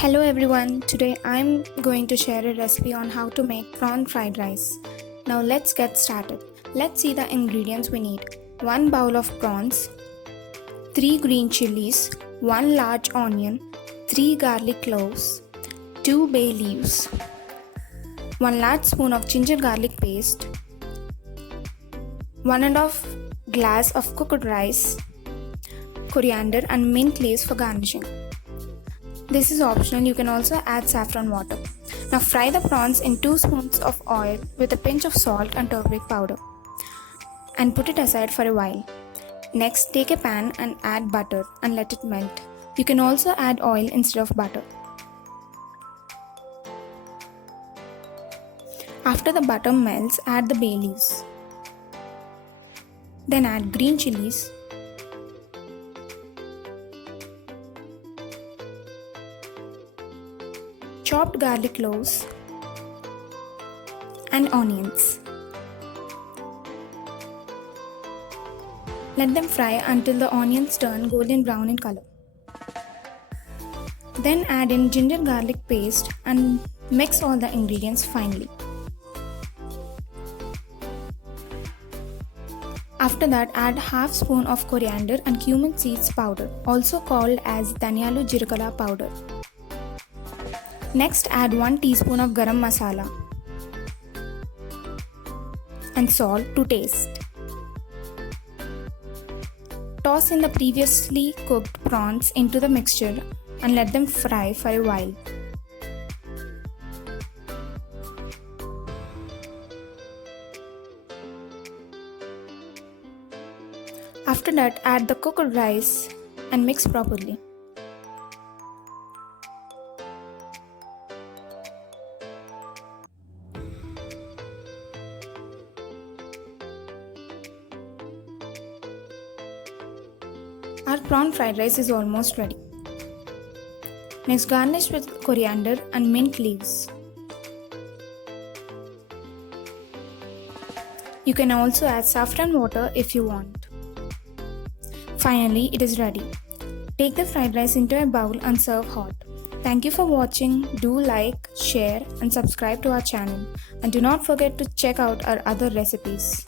Hello everyone, today I'm going to share a recipe on how to make prawn fried rice. Now let's get started. Let's see the ingredients we need. 1 bowl of prawns, 3 green chilies, 1 large onion, 3 garlic cloves, 2 bay leaves, 1 large spoon of ginger garlic paste, 1½ glass of cooked rice, coriander and mint leaves for garnishing. This is optional, you can also add saffron water. Now fry the prawns in 2 spoons of oil with a pinch of salt and turmeric powder and put it aside for a while. Next, take a pan and add butter and let it melt. You can also add oil instead of butter. After the butter melts, add the bay leaves. Then add green chilies, chopped garlic cloves and onions. Let them fry until the onions turn golden brown in color. Then add in ginger garlic paste and mix all the ingredients finely. After that, add ½ spoon of coriander and cumin seeds powder, also called as dhaniyalu jirkala powder. Next, add 1 teaspoon of garam masala and salt to taste. Toss in the previously cooked prawns into the mixture and let them fry for a while. After that, add the cooked rice and mix properly. Our prawn fried rice is almost ready. Next, garnish with coriander and mint leaves. You can also add saffron water if you want. Finally, it is ready. Take the fried rice into a bowl and serve hot. Thank you for watching. Do like, share and subscribe to our channel. And do not forget to check out our other recipes.